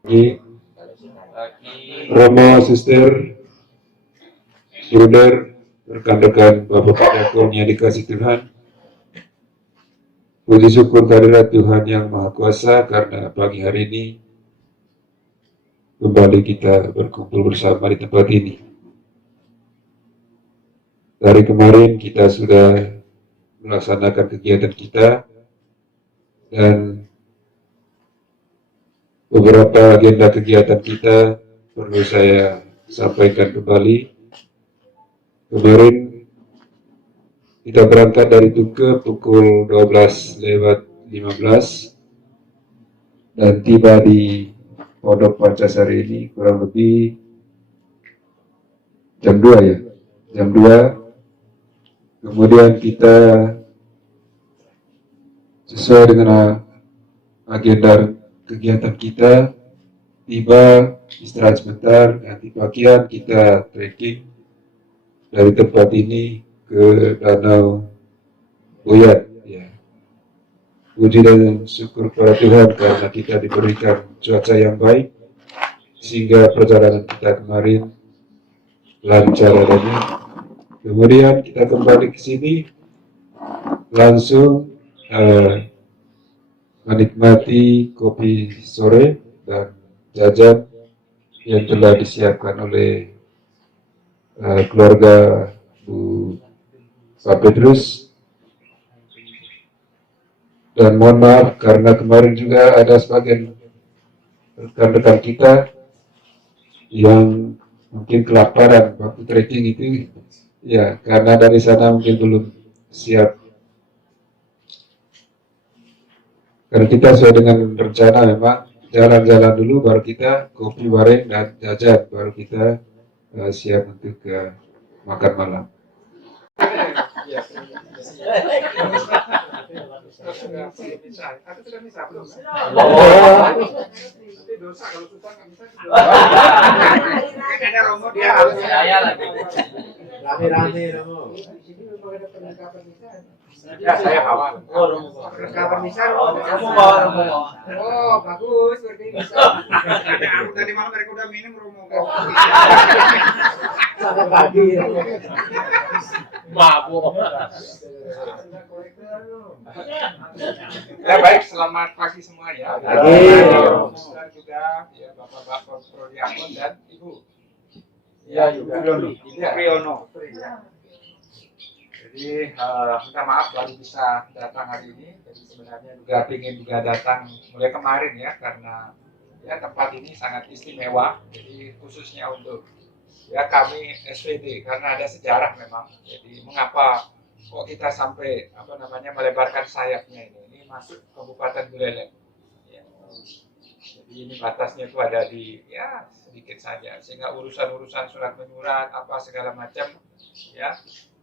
Pagi, Romo, Sister, Brother, rekan-rekan Bapak Pendakon yang dikasih Tuhan. Puji syukur kehadirat Tuhan yang Maha Kuasa karena pagi hari ini kembali kita berkumpul bersama di tempat ini. Dari kemarin kita sudah melaksanakan kegiatan kita dan beberapa agenda kegiatan kita perlu saya sampaikan kembali. Kemarin kita berangkat dari Tuke pukul 12:15 dan tiba di Pondok Pancasari ini kurang lebih jam 2 ya. Jam 2. Kemudian kita sesuai dengan agenda kegiatan kita tiba, istirahat sebentar, ganti pakaian, kita trekking dari tempat ini ke Danau Boyat. Ya. Puji dan syukur kepada Tuhan karena kita diberikan cuaca yang baik sehingga perjalanan kita kemarin lancar adanya. Kemudian kita kembali ke sini langsung menikmati kopi sore dan jajan yang telah disiapkan oleh keluarga Bu Pak Petrus. Dan mohon maaf karena kemarin juga ada sebagian rekan-rekan kita yang mungkin kelaparan waktu trekking itu, ya karena dari sana mungkin belum siap. Karena kita sesuai dengan rencana memang jalan-jalan dulu, baru kita kopi bareng dan jajan, baru kita siap untuk makan malam. Ada Romo dia harus saya lagi. Rame-rame Romo. Ya saya kawan. Oh Romo. Kawan bisa Romo. Oh bagus berarti bisa. Aku tadi malam mereka udah minum Romo. Sampai pagi. Mabuk. Ya baik, selamat pagi semua ya. Dan juga ya Bapak-bapak Prodiakon dan Ibu. Ya juga. Ibu Priyono. Jadi minta maaf baru bisa datang hari ini. Jadi sebenarnya juga ingin juga datang mulai kemarin ya karena ya tempat ini sangat istimewa. Jadi khususnya untuk ya kami SVD karena ada sejarah memang. Jadi mengapa kok kita sampai melebarkan sayapnya ini masuk Kabupaten Buleleng. Ya. Jadi ini batasnya itu ada di ya sedikit saja sehingga urusan-urusan surat menyurat apa segala macam ya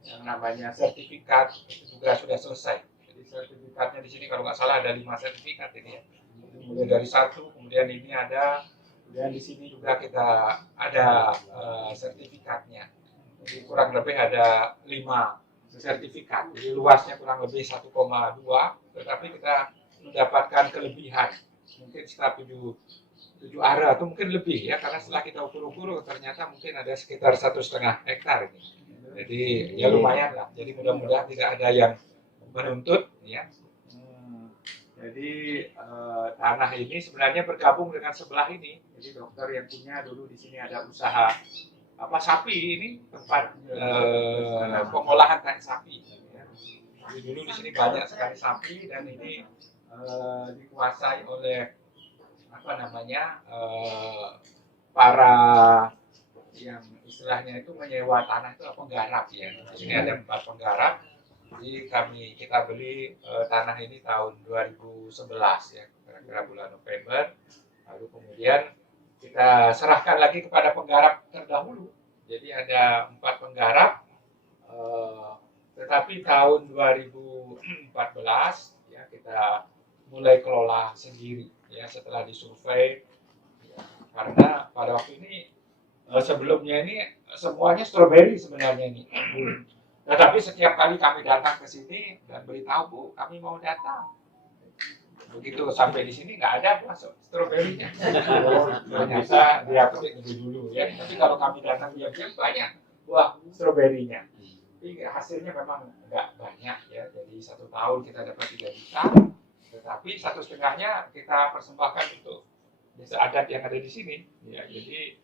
yang namanya sertifikat itu juga sudah selesai. Jadi sertifikatnya di sini kalau nggak salah ada 5 sertifikat ini ya. Mulai dari 1, kemudian ini ada, kemudian di sini juga kita ada sertifikatnya. Jadi kurang lebih ada 5 sertifikat. Jadi luasnya kurang lebih 1,2, tetapi kita mendapatkan kelebihan mungkin sekitar 7 area atau mungkin lebih ya karena setelah kita ukur-ukur ternyata mungkin ada sekitar 1,5 hektar ini. Jadi ya lumayan lah. Jadi mudah-mudahan tidak ada yang menuntut ya. Jadi tanah ini sebenarnya bergabung dengan sebelah ini. Jadi dokter yang punya dulu di sini ada usaha sapi ini tempat pengolahan kain sapi. Ya. Jadi dulu di sini banyak sekali sapi dan ini dikuasai oleh para yang istilahnya itu menyewa tanah itu penggarap ya. Di sini ada 4 penggarap. Jadi kita beli tanah ini tahun 2011 ya, kira-kira bulan November. Lalu kemudian kita serahkan lagi kepada penggarap terdahulu. Jadi ada 4 penggarap. Tetapi tahun 2014 ya kita mulai kelola sendiri ya setelah disurvei ya, karena pada waktu ini sebelumnya ini semuanya stroberi sebenarnya ini. Tetapi setiap kali kami datang ke sini dan beritahu Bu, kami mau datang. Begitu sampai di sini nggak ada masuk stroberinya. Ternyata dia petik lebih dulu ya. Tapi kalau kami datang diam-diam banyak buah stroberinya. Tapi hasilnya memang nggak banyak ya. Jadi 1 tahun kita dapat 3 juta, tetapi 1,5-nya kita persembahkan untuk desa adat yang ada di sini. Ya, jadi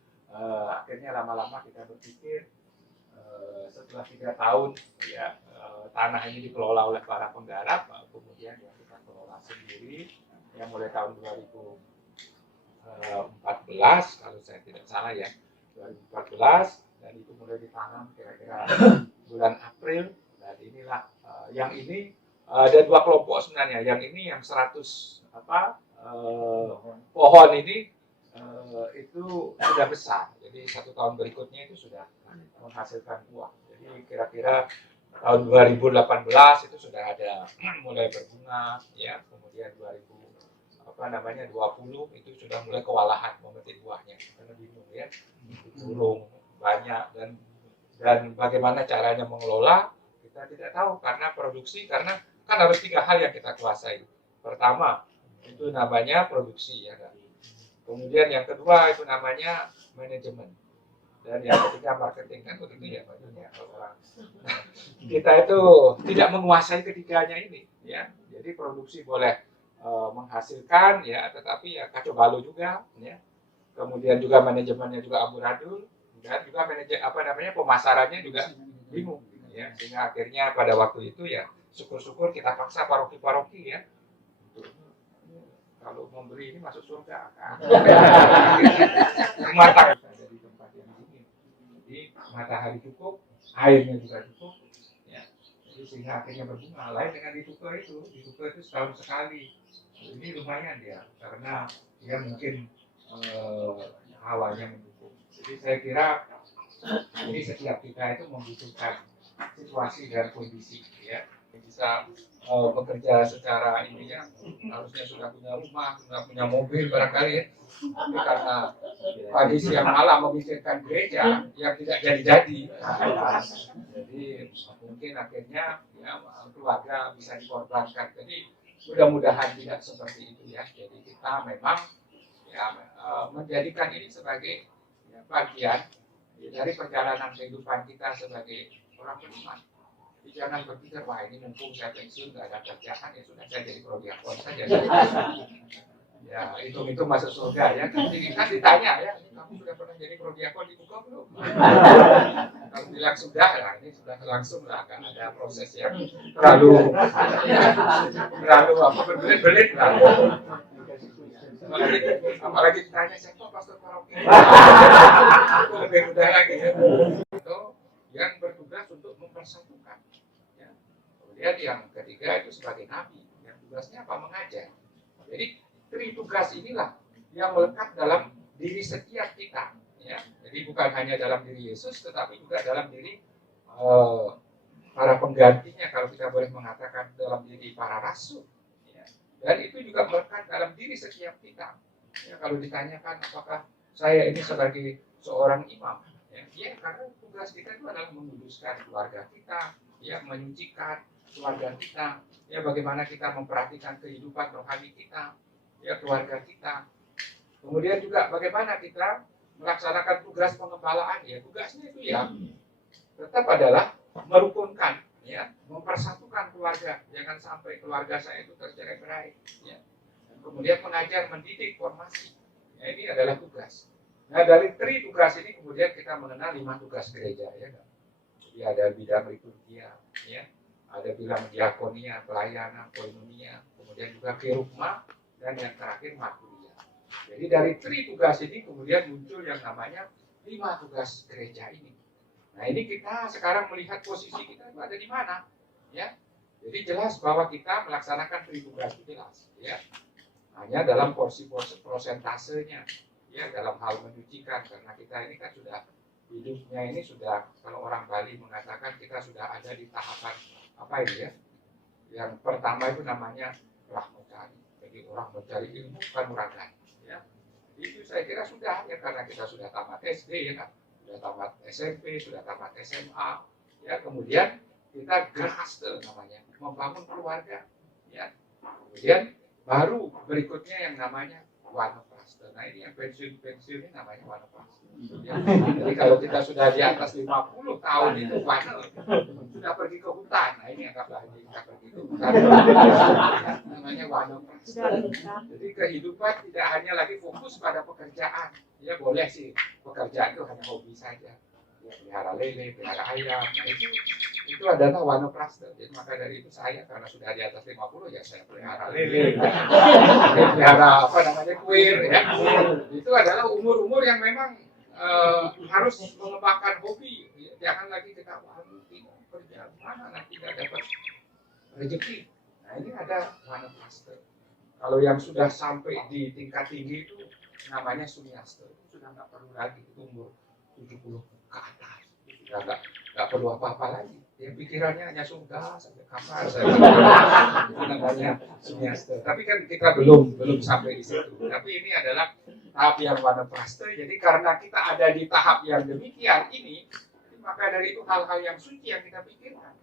akhirnya lama-lama kita berpikir setelah 3 tahun ya tanah ini dikelola oleh para penggarap, kemudian ya kita kelola sendiri yang mulai tahun 2014 kalau saya tidak salah ya 2014, dan itu mulai ditanam kira-kira bulan April. Dan inilah yang ini ada 2 kelompok sebenarnya. Yang ini yang 100 pohon ini itu sudah besar. Jadi 1 tahun berikutnya itu sudah menghasilkan buah. Jadi kira-kira tahun 2018 itu sudah ada mulai berbunga ya. Kemudian 2020 itu sudah mulai kewalahan memetik buahnya karena bingung ya. Burung banyak, dan bagaimana caranya mengelola kita tidak tahu karena produksi, karena kan harus 3 hal yang kita kuasai. Pertama itu namanya produksi ya kan. Kemudian yang kedua itu namanya manajemen, dan yang ketiga marketing. Kan begitu ya maksudnya orang. Kita itu tidak menguasai ketiganya ini ya. Jadi produksi boleh menghasilkan ya, tetapi ya kacau balau juga ya. Kemudian juga manajemennya juga amburadul, dan juga pemasarannya juga bingung ya. Sehingga akhirnya pada waktu itu ya syukur-syukur kita paksa paroki-paroki ya, kalau memberi ini masuk surga kan. Matang dari tempat yang dingin. Jadi matahari cukup, airnya juga cukup ya. Jadi sehingga akhirnya berbunga. Lain dengan di Tuka itu setahun sekali. Ini lumayan ya, karena dia mungkin hawanya mendukung. Jadi saya kira ini setiap kita itu membutuhkan situasi dan kondisi ya. Bisa bekerja secara ini ya, harusnya sudah punya rumah, sudah punya mobil barangkali ya. Tapi karena pagi siang malam memikirkan gereja yang tidak jadi-jadi, jadi mungkin akhirnya ya keluarga bisa dikorbankan. Jadi mudah-mudahan tidak seperti itu ya. Jadi kita memang ya menjadikan ini sebagai ya, bagian dari perjalanan kehidupan kita sebagai orang beriman. Jadi jangan berpikir, wah ini mumpung saya pensiun nggak ada kerjaan, ya sudah saya jadi prodiakon saja. Ya itu masuk surga ya. Jadi kan ditanya ya, kamu sudah pernah jadi prodiakon di Tuka belum? Kalau bilang sudah, lah ini sudah langsung lah, kan ada proses yang terlalu berbelit-belit lah. Apalagi ditanya siapa pastor paroki, itu lebih mudah lagi ya. Itu yang bertugas untuk mempersatukan ya. Kemudian yang ketiga itu sebagai nabi, yang tugasnya apa? Mengajar. Jadi tugas inilah yang melekat dalam diri setiap kita ya. Jadi bukan hanya dalam diri Yesus, tetapi juga dalam diri para penggantinya, kalau kita boleh mengatakan dalam diri para rasul ya. Dan itu juga melekat dalam diri setiap kita ya. Kalau ditanyakan apakah saya ini sebagai seorang imam ya, karena tugas kita itu adalah menguduskan keluarga kita ya, menyucikan keluarga kita ya, bagaimana kita memperhatikan kehidupan rohani kita ya, keluarga kita. Kemudian juga bagaimana kita melaksanakan tugas pengembalaan ya. Tugasnya itu ya tetap adalah merukunkan ya, mempersatukan keluarga. Jangan sampai keluarga saya itu tercerai-berai ya. Dan kemudian mengajar, mendidik, formasi. Ya, ini adalah tugas. Nah, dari tugas ini kemudian kita mengenal 5 tugas gereja ya. Jadi ada bidang liturgia ya, ada bidang diakonia, pelayanan, koinonia, kemudian juga kerugma, dan yang terakhir marturia. Jadi dari tugas ini kemudian muncul yang namanya 5 tugas gereja ini. Nah ini kita sekarang melihat posisi kita itu ada di mana, ya. Jadi jelas bahwa kita melaksanakan tugas itu jelas, ya. Hanya dalam porsi-porsi prosentasenya, ya, dalam hal menyucikan, karena kita ini kan sudah hidupnya ini sudah, kalau orang Bali mengatakan kita sudah ada di tahapan apa ini ya? Yang pertama itu namanya rahmocari. Jadi orang mencari ilmu kanuragan ya. Itu saya kira sudah ya, karena kita sudah tamat SD ya kan, sudah tamat SMP, sudah tamat SMA ya, kemudian kita geraste namanya, membangun keluarga ya. Kemudian Baru berikutnya yang namanya wanopraste. Nah ini yang pensiun ini namanya wanopraste. Ya. Jadi kalau kita sudah di atas 50 tahun itu wano, sudah pergi ke hutan. Nah ini anggaplah kita pergi ke hutan. Namanya wanopraste. Jadi kehidupan tidak hanya lagi fokus pada pekerjaan. Ya boleh sih pekerjaan itu hanya hobi saja. Ya, pelihara lele, pelihara ayam. Nah, itu adalah wanopraste. Jadi maka dari itu saya karena sudah di atas 50 ya saya pelihara lele, saya pelihara apa namanya kuir ya. Itu adalah umur-umur yang memang harus mengembangkan hobi. Jangan lagi kita kerja mana nanti tidak dapat rezeki. Nah ini ada wanopraste. Kalau yang sudah sampai di tingkat tinggi itu namanya sunyaste. Sudah nggak perlu lagi umur 70 ke atas, sudah nggak perlu apa-apa lagi. Yang pikirannya hanya surga sampai kamar saja. Itu namanya sunyaste. Tapi kan kita belum sampai di situ. Tapi ini adalah tahap yang wanopraste. Jadi karena kita ada di tahap yang demikian ini, maka dari itu hal-hal yang suci yang kita pikirkan,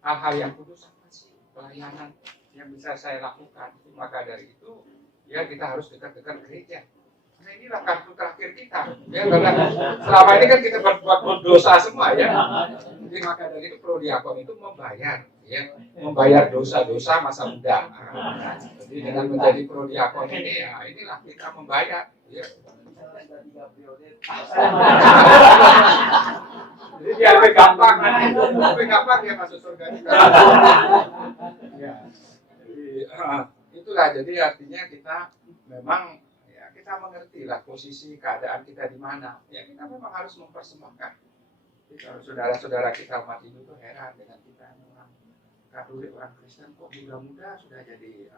hal-hal yang kudus apa sih pelayanan yang bisa saya lakukan. Maka dari itu ya kita harus dekat-dekat gereja. Nah inilah kartu terakhir kita, ya karena selama ini kan kita berbuat dosa semua ya. Jadi maka dari itu prodiakon itu membayar dosa-dosa masa muda. Nah, jadi dengan menjadi prodiakon ini ya inilah kita membayar. Ya. Jadi dia lebih gampang dia masuk surga. Ya. Jadi itulah jadi artinya kita memang kita mengerti lah posisi keadaan kita di mana. Ya kita memang harus mempersembahkan. Jadi kalau saudara-saudara kita umat Hindu itu heran dengan kita orang Katolik, orang Kristen kok muda-muda sudah jadi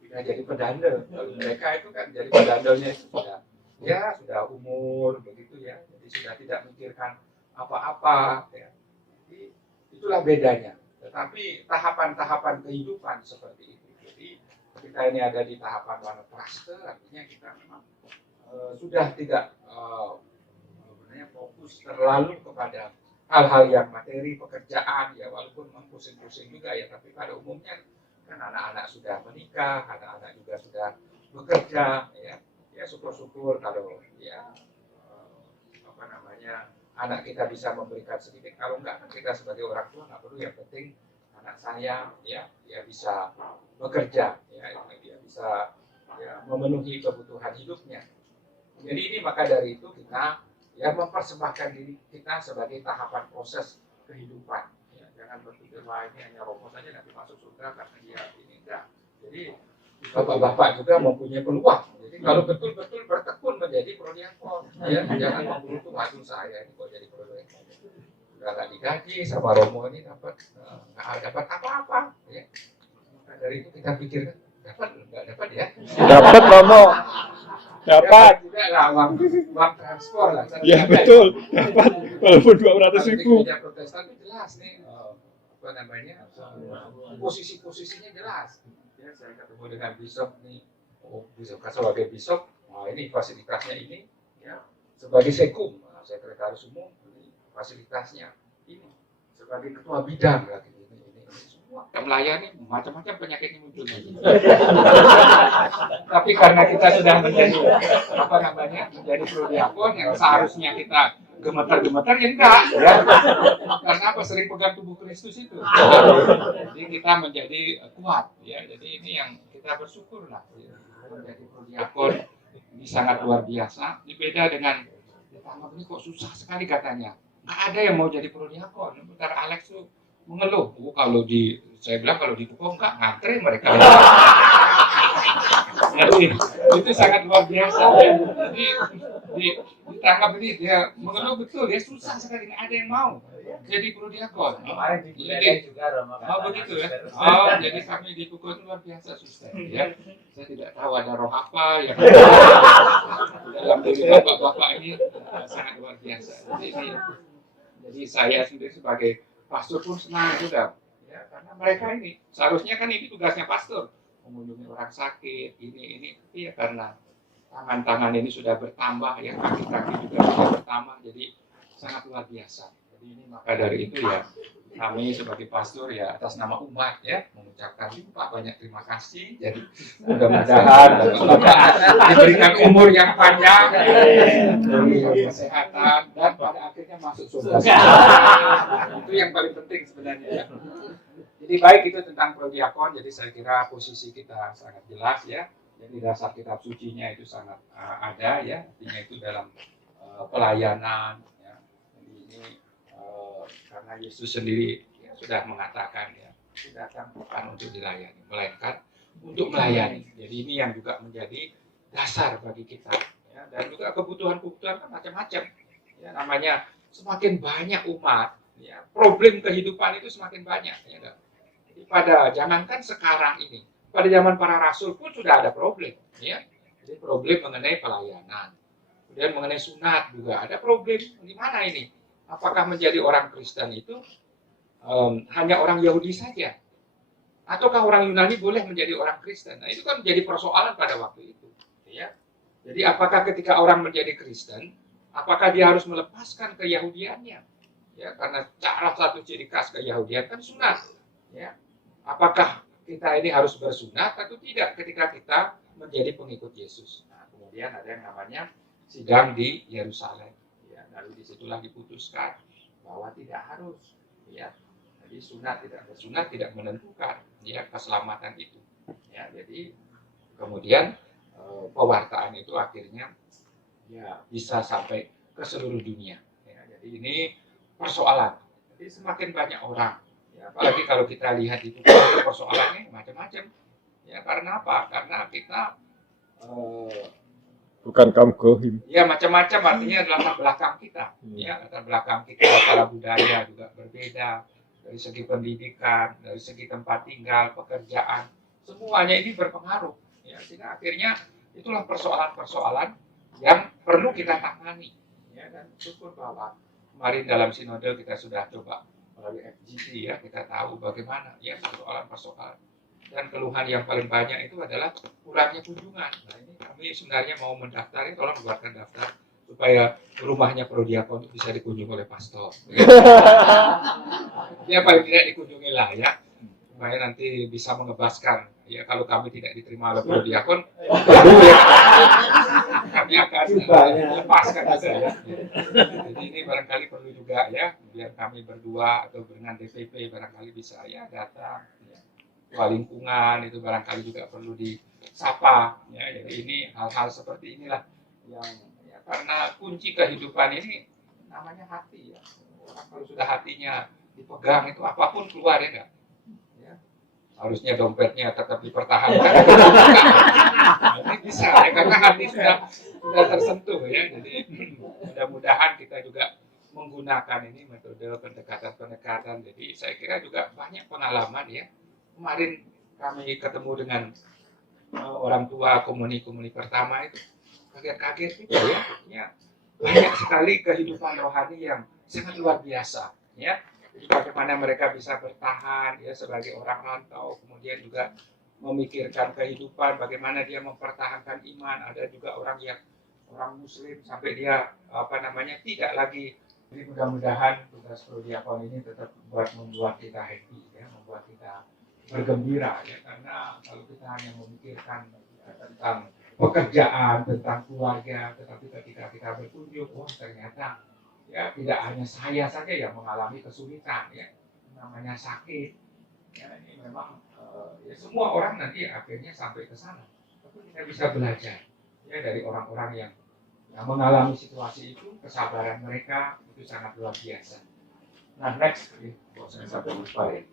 sudah jadi pedanda. Kalau mereka itu kan jadi pedandanya itu sudah umur begitu ya. Jadi sudah tidak memikirkan apa-apa. Ya. Jadi itulah bedanya. Tetapi tahapan-tahapan kehidupan seperti itu. Jadi kita ini ada di tahapan wanopraste, artinya kita memang sudah tidak fokus terlalu kepada hal-hal yang materi pekerjaan ya walaupun pusing-pusing juga ya, tapi pada umumnya kan anak-anak sudah menikah, anak-anak juga sudah bekerja ya syukur-syukur kalau ya anak kita bisa memberikan sedikit, kalau enggak kita sebagai orang tua nggak perlu, yang penting anak saya ya bisa bekerja ya dia bisa memenuhi kebutuhan hidupnya. Jadi ini maka dari itu kita mempersembahkan diri kita sebagai tahapan proses kehidupan. Ya, jangan berpikir wah ini hanya rokok saja nanti masuk surga karena dia ini enggak. Jadi bapak-bapak juga mempunyai peluang. Jadi kalau betul-betul bertekun menjadi prodiakon, ya jangan memburu waktu saya ini kok jadi prodiakon. Sudah nggak digaji sama Romo ini nggak dapat apa-apa. Ya. Nah, dari itu kita pikirkan nggak dapat ya? Dapat Romo. Dapat. Tidak lah uang transport lah. Ya betul. Dapat walaupun 200.000. Gereja Protestan itu jelas nih posisi-posisinya jelas. Ya, saya ketemu dengan bisop nih, bisop sebagai bisop, nah ini fasilitasnya ini, ya sebagai sekum, sekretaris umum, ini fasilitasnya ini, sebagai ketua bidang lagi ini semua. Melayani macam-macam penyakitnya muncul. Tapi karena kita sudah menjadi menjadi prodiakon yang seharusnya kita gemetar-gemetar ya enggak ya. Karena apa, sering pegang tubuh Kristus itu. Jadi kita menjadi kuat ya. Jadi ini yang kita bersyukur lah ya. Menjadi prodiakon ini sangat luar biasa. Ini beda dengan ini kok susah sekali katanya. Nggak ada yang mau jadi prodiakon. Bentar Alex tuh mengeluh. Saya bilang kalau di Tuko enggak ngantri mereka. Jadi itu sangat luar biasa ya. Jadi ditangkap ini dia mengeluh betul ya, susah sekali, nggak ada yang mau jadi prodiakon. Jadi begitu ya. Jadi kami di Tuko itu luar biasa susah ya. Saya tidak tahu ada roh apa yang dalam diri bapak-bapak ini sangat luar biasa. Jadi saya sendiri sebagai pastor pun senang juga. Ya, karena mereka ini seharusnya kan ini tugasnya pastor, mengunjungi orang sakit, ini tapi ya karena tangan-tangan ini sudah bertambah, ya kaki-kaki juga sudah bertambah, jadi sangat luar biasa. Jadi ini maka dari itu ya kami sebagai pastor ya atas nama umat ya mengucapkan Pak banyak terima kasih. Jadi mudah-mudahan diberikan umur yang panjang, diberi kesehatan dan pada akhirnya masuk surga. Itu yang paling penting sebenarnya ya. Jadi baik itu tentang prodiakon, jadi saya kira posisi kita sangat jelas ya. Jadi dasar kitab sucinya itu sangat ada ya, artinya itu dalam pelayanan ya. Jadi ini karena Yesus sendiri ya, sudah mengatakan ya, tidak datang bukan untuk dilayani, melainkan untuk melayani. Jadi ini yang juga menjadi dasar bagi kita ya. Dan juga kebutuhan-kebutuhan kan macam-macam ya, namanya semakin banyak umat ya, problem kehidupan itu semakin banyak ya. Jadi jangankan sekarang ini, pada zaman para rasul pun sudah ada problem ya. Jadi problem mengenai pelayanan, kemudian mengenai sunat juga ada problem. Di mana ini? Apakah menjadi orang Kristen itu hanya orang Yahudi saja? Ataukah orang Yunani boleh menjadi orang Kristen? Nah, itu kan menjadi persoalan pada waktu itu. Ya. Jadi apakah ketika orang menjadi Kristen, apakah dia harus melepaskan keyahudiannya? Ya, karena salah satu ciri khas keyahudian kan sunat. Ya. Apakah kita ini harus bersunat atau tidak ketika kita menjadi pengikut Yesus? Nah, kemudian ada yang namanya sidang di Yerusalem. Lalu disitulah diputuskan bahwa tidak harus ya, jadi sunat tidak bersunat tidak menentukan ya keselamatan itu ya. Jadi kemudian pewartaan itu akhirnya ya bisa sampai ke seluruh dunia ya. Jadi ini persoalan, jadi semakin banyak orang ya, apalagi kalau kita lihat itu persoalannya macam-macam ya. Karena apa? Karena kita Bukan kaum gohim. ya macam-macam, artinya latar belakang kita ya, latar belakang kita secara budaya juga berbeda, dari segi pendidikan, dari segi tempat tinggal, pekerjaan, semuanya ini berpengaruh ya. Sehingga akhirnya itulah persoalan-persoalan yang perlu kita tangani ya. Dan syukur bahwa kemarin dalam sinode kita sudah coba melalui FGC ya, kita tahu bagaimana ya persoalan-persoalan. Dan keluhan yang paling banyak itu adalah kurangnya kunjungan. Nah, ini kami sebenarnya mau mendaftar, tolong buatkan daftar supaya rumahnya prodiakon itu bisa dikunjungi oleh pastor. Ya paling tidak dikunjungi lah ya, supaya nanti bisa mengebaskan. Ya kalau kami tidak diterima oleh prodiakon, kami akan lepaskan juga ya. Jadi ini barangkali perlu juga ya, biar kami berdua atau dengan DPP barangkali bisa ya datang. Ketua lingkungan itu barangkali juga perlu disapa ya. Jadi ini hal-hal seperti inilah yang ya, karena kunci kehidupan ini namanya hati ya. Orang kalau sudah hatinya dipegang itu apapun keluar ya enggak ya. Harusnya dompetnya tetap dipertahankan. Nah, ini bisa ya, karena hati sudah tersentuh ya. Jadi mudah-mudahan kita juga menggunakan ini metode pendekatan-pendekatan. Jadi saya kira juga banyak pengalaman ya. Kemarin kami ketemu dengan orang tua komuni pertama itu kaget-kaget gitu ya. Banyak sekali kehidupan rohani yang sangat luar biasa ya. Jadi bagaimana mereka bisa bertahan ya sebagai orang rantau, kemudian juga memikirkan kehidupan, bagaimana dia mempertahankan iman. Ada juga orang muslim sampai dia tidak lagi. Jadi mudah-mudahan tugas prodiakon ini tetap membuat kita happy ya, membuat kita bergembira ya, karena kalau kita hanya memikirkan tentang pekerjaan, tentang keluarga, tetapi ketika kita berkunjung, wah ternyata ya tidak hanya saya saja yang mengalami kesulitan ya, namanya sakit ya. Ini memang ya semua orang nanti akhirnya sampai ke sana, tapi kita bisa belajar ya dari orang-orang yang mengalami situasi itu, kesabaran mereka itu sangat luar biasa. Nah next, saya sampai lupa ya.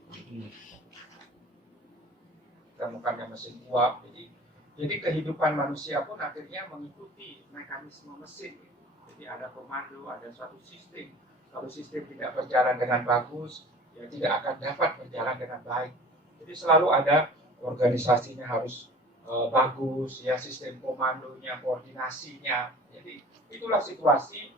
Temukannya mesin uap, jadi kehidupan manusia pun akhirnya mengikuti mekanisme mesin. Jadi ada komando, ada suatu sistem. Kalau sistem tidak berjalan dengan bagus, ya tidak akan dapat berjalan dengan baik. Jadi selalu ada organisasinya harus bagus, ya sistem komandonya, koordinasinya. Jadi itulah situasi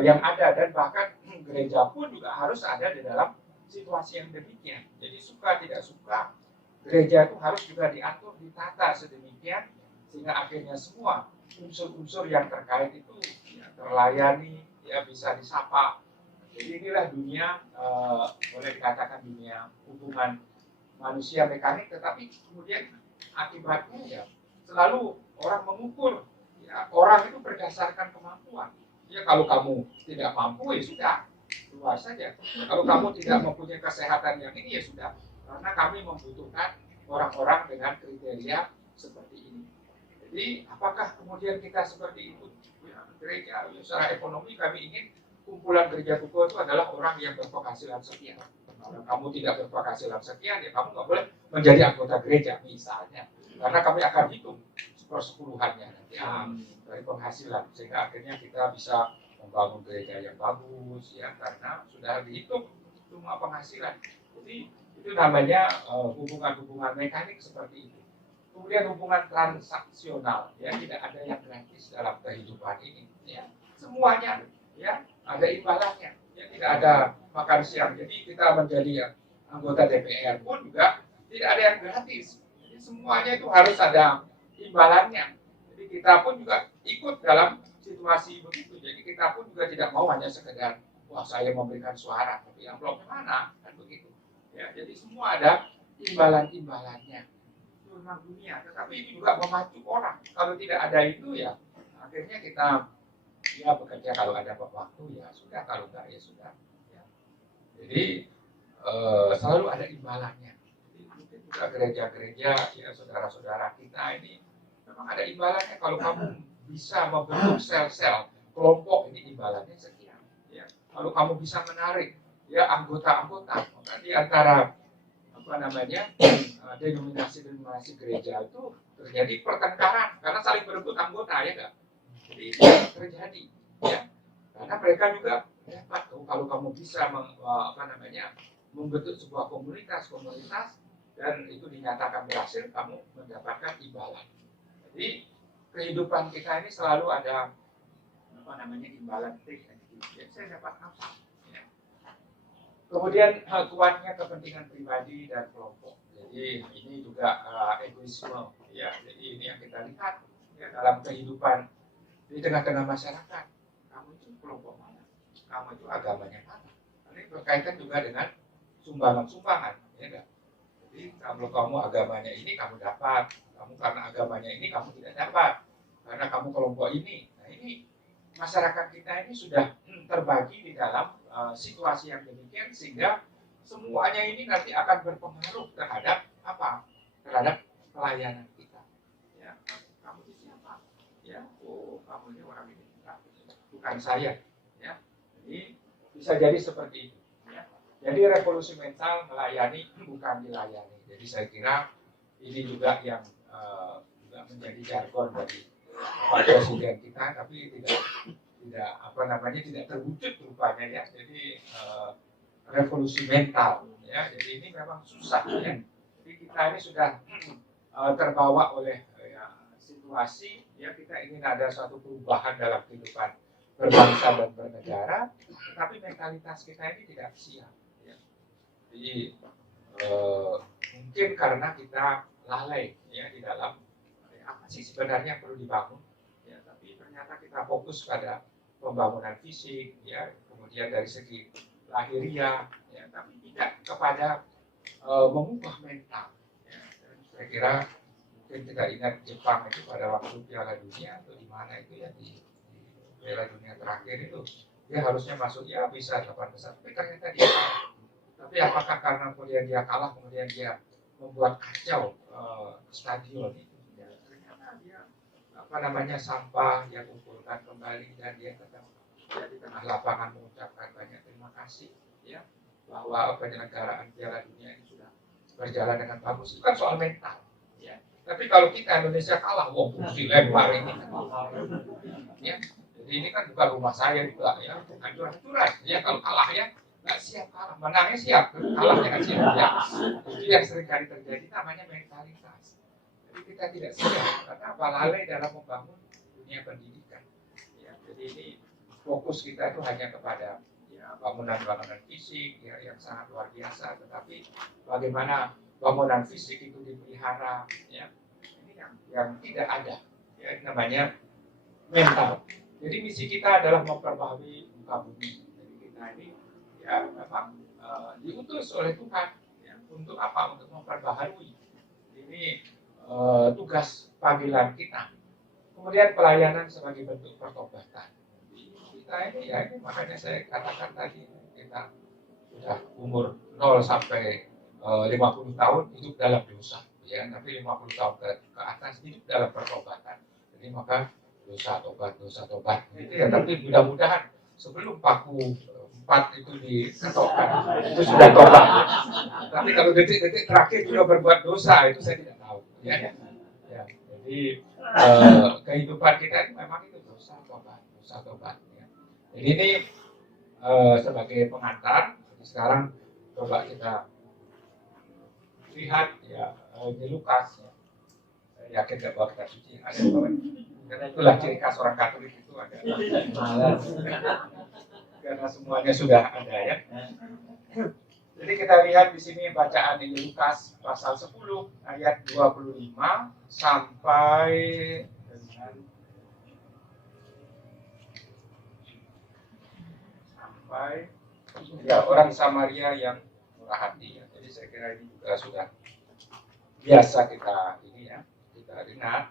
yang ada, dan bahkan gereja pun juga harus ada di dalam situasi yang demikian. Jadi suka tidak suka, gereja itu harus juga diatur, ditata sedemikian sehingga akhirnya semua unsur-unsur yang terkait itu ya, terlayani, ya bisa disapa. Jadi inilah dunia, boleh dikatakan dunia hubungan manusia mekanik, tetapi kemudian akibatnya ya selalu orang mengukur ya, orang itu berdasarkan kemampuan. Ya kalau kamu tidak mampu ya sudah, keluar saja. Kalau kamu tidak mempunyai kesehatan yang ini ya sudah, karena kami membutuhkan orang-orang dengan kriteria seperti ini. Jadi apakah kemudian kita seperti itu? Ya, gereja secara ekonomi kami ingin kumpulan gereja Tuko itu adalah orang yang berpenghasilan sekian. Kalau kamu tidak berpenghasilan sekian, ya kamu nggak boleh menjadi anggota gereja misalnya. Karena kami akan hitung persepuluhannya nanti dari penghasilan, sehingga akhirnya kita bisa membangun gereja yang bagus, ya karena sudah dihitung semua penghasilan. Jadi itu namanya hubungan-hubungan mekanik seperti itu. Kemudian hubungan transaksional, ya tidak ada yang gratis dalam kehidupan ini, ya semuanya, ya ada imbalannya, ya tidak ada makan siang. Jadi kita menjadi anggota DPR pun juga tidak ada yang gratis. Jadi semuanya itu harus ada imbalannya. Jadi kita pun juga ikut dalam situasi begitu. Jadi kita pun juga tidak mau hanya sekedar wah saya memberikan suara, tapi yang belum mana kan begitu. Ya, jadi semua ada imbalan-imbalannya. Itu memang dunia. Tetapi ini juga memacu orang. Kalau tidak ada itu ya akhirnya kita ya bekerja kalau ada waktu ya sudah, kalau enggak ya sudah. Ya. Jadi selalu ada imbalannya. Jadi mungkin juga gereja-gereja ya saudara-saudara kita ini memang ada imbalannya. Kalau kamu bisa membentuk sel-sel kelompok ini imbalannya sekian. Ya. Kalau kamu bisa menarik ya anggota-anggota, maka di antara apa namanya denominasi-denominasi gereja itu terjadi pertengkaran karena saling berebut anggota ya enggak. Jadi itu terjadi, ya, karena mereka juga dapat kalau kamu bisa membentuk sebuah komunitas dan itu dinyatakan berhasil, kamu mendapatkan imbalan. Jadi kehidupan kita ini selalu ada imbalan. Ya, saya dapat apa? Ya. Kemudian kuatnya kepentingan pribadi dan kelompok. Jadi ini juga egoisme, ya. Jadi ini yang kita lihat ya, dalam kehidupan di tengah-tengah masyarakat. Kamu itu kelompok mana? Kamu itu agamanya mana? Ini berkaitan juga dengan sumbangan-sumbangan, ya enggak? Jadi kalau kamu agamanya ini kamu dapat, kamu karena agamanya ini kamu tidak dapat, karena kamu kelompok ini. Nah ini masyarakat kita ini sudah terbagi di dalam situasi yang demikian sehingga semuanya ini nanti akan berpengaruh terhadap apa? Terhadap pelayanan kita. Ya, kamu itu siapa? Ya, oh kamu ini orang ini bukan saya, ya. Jadi bisa jadi seperti itu. Ya. Jadi revolusi mental melayani bukan dilayani. Jadi saya kira ini juga yang juga menjadi jargon dari Pak Presiden kita, tapi tidak terwujud rupanya ya. Jadi revolusi mental, ya. Jadi ini memang susah ya. Jadi kita ini sudah terbawa oleh situasi ya, kita ingin ada suatu perubahan dalam kehidupan berbangsa dan bernegara, tetapi mentalitas kita ini tidak siap ya. Jadi mungkin karena kita lalai ya di dalam apa sih sebenarnya perlu dibangun ya, tapi ternyata kita fokus pada pembangunan fisik ya, kemudian dari segi lahiriah ya, tapi tidak kepada mengubah mental ya. Dan saya kira mungkin kita ingat Jepang itu pada waktu Piala Dunia atau di mana itu ya, di Piala Dunia terakhir itu dia harusnya masuk ya bisa 8 besar, tapi ternyata dia kalah. Tapi apakah karena kemudian dia kalah kemudian dia membuat kacau stadion itu? Ya, ternyata dia sampah dia kumpulkan kembali dan dia tetap ya, di tengah lapangan mengucapkan banyak terima kasih ya bahwa penyelenggaraan Piala Dunia ini sudah berjalan dengan bagus. Itu kan soal mental ya. Tapi kalau kita Indonesia kalah, wah kursi lempar ini ya. Jadi ini kan bukan rumah saya juga ya, hancur-hancuran ya. Kalau kalah ya nggak siap kalah, menangnya siap, kalahnya nggak siap ya. Itu yang sering kali terjadi, namanya mentalitas. Jadi kita tidak siap karena lalai dalam membangun dunia pendidikan ya. Jadi ini fokus kita itu hanya kepada ya, bangunan-bangunan fisik ya, yang sangat luar biasa, tetapi bagaimana bangunan fisik itu dipelihara ya, ini yang tidak ada ya, namanya mental. Jadi misi kita adalah memperbaharui muka bumi. Jadi kita ini ya memang diutus oleh Tuhan ya, untuk apa? Untuk memperbaharui. Ini tugas panggilan kita. Kemudian pelayanan sebagai bentuk pertobatan. Kita ini ya ini makanya saya katakan tadi kita sudah umur 0 sampai 50 tahun hidup dalam dosa ya, tapi 50 tahun ke atas hidup dalam pertobatan. Jadi maka dosa tobat gitu ya, tapi mudah-mudahan sebelum paku 4 itu diketokkan itu sudah tobat ya. Tapi kalau detik-detik terakhir sudah berbuat dosa itu saya tidak tahu ya. Jadi kehidupan kita ini memang itu dosa tobat ya. Jadi ini sebagai pengantar. Jadi sekarang coba kita lihat ya di Lukas ya. Saya yakin tidak bawa kitab suci ada di bawah. Karena itulah ciri khas orang Katolik itu ada malas. Karena semuanya sudah ada ya. Jadi kita lihat di sini bacaan di Lukas pasal 10 ayat 25 sampai dengan ya orang Samaria yang murah hati ya. Jadi saya kira ini juga sudah biasa kita ini ya, kita dengar.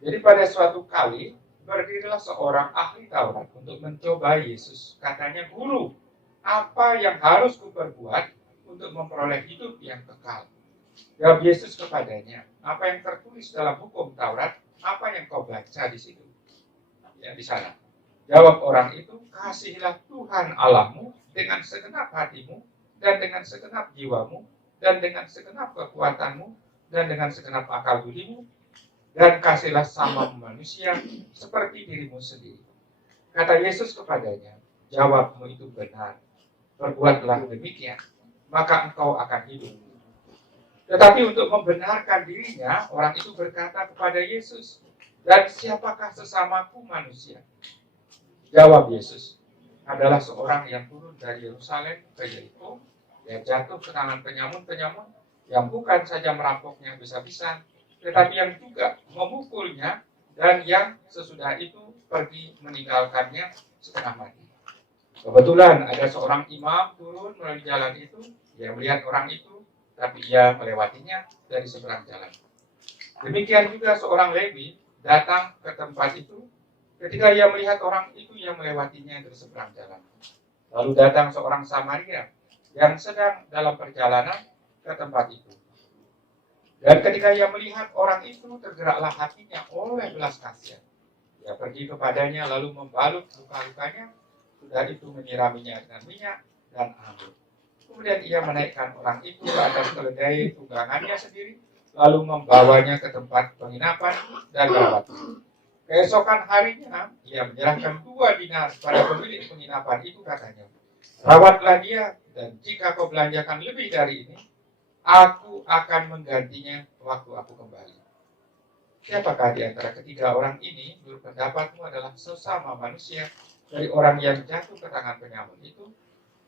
Jadi pada suatu kali berdirilah seorang ahli Taurat untuk mencoba Yesus. Katanya, "Guru, apa yang harus kuperbuat untuk memperoleh hidup yang kekal?" Jawab Yesus kepadanya, "Apa yang tertulis dalam hukum Taurat? Apa yang kau baca di situ?" Ya, di sana. Jawab orang itu, "Kasihilah Tuhan Allahmu dengan segenap hatimu, dan dengan segenap jiwamu, dan dengan segenap kekuatanmu, dan dengan segenap akal budimu, dan kasihlah sama manusia seperti dirimu sendiri." Kata Yesus kepadanya, "Jawabmu itu benar. Berbuatlah demikian, maka engkau akan hidup." Tetapi untuk membenarkan dirinya, orang itu berkata kepada Yesus, "Dan siapakah sesamaku manusia?" Jawab Yesus, "Adalah seorang yang turun dari Yerusalem ke Yeriko, yang jatuh ke tangan penyamun-penyamun, yang bukan saja merampoknya bisa-bisa, tetapi yang juga memukulnya, dan yang sesudah itu pergi meninggalkannya setengah mati. Kebetulan ada seorang imam turun melalui jalan itu, dia melihat orang itu, tapi ia melewatinya dari seberang jalan. Demikian juga seorang Lewi datang ke tempat itu. Ketika ia melihat orang itu, ia melewatinya dari seberang jalan. Lalu datang seorang Samaria yang sedang dalam perjalanan ke tempat itu. Dan ketika ia melihat orang itu, tergeraklah hatinya oleh belas kasihan. Ia pergi kepadanya lalu membalut luka-lukanya, sudah itu menyiraminya dengan minyak dan anggur. Kemudian ia menaikkan orang itu ke atas keledai tunggangannya sendiri, lalu membawanya ke tempat penginapan dan merawatnya. Keesokan harinya, ia menyerahkan 2 dinar pada pemilik penginapan itu, katanya, "Rawatlah dia, dan jika kau belanjakan lebih dari ini, aku akan menggantinya waktu aku kembali." Siapakah di antara ketiga orang ini menurut pendapatmu adalah sesama manusia dari orang yang jatuh ke tangan penyamun itu?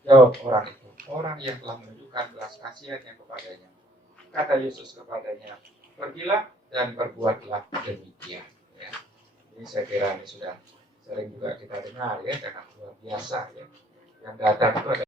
Jawab orang itu, "Orang yang telah menunjukkan belas kasihannya kepadanya." Kata Yesus kepadanya, "Pergilah dan berbuatlah demikian." Ya. Ini saya kira ini sudah sering juga kita dengar ya, karena luar biasa ya. Yang datang itu adalah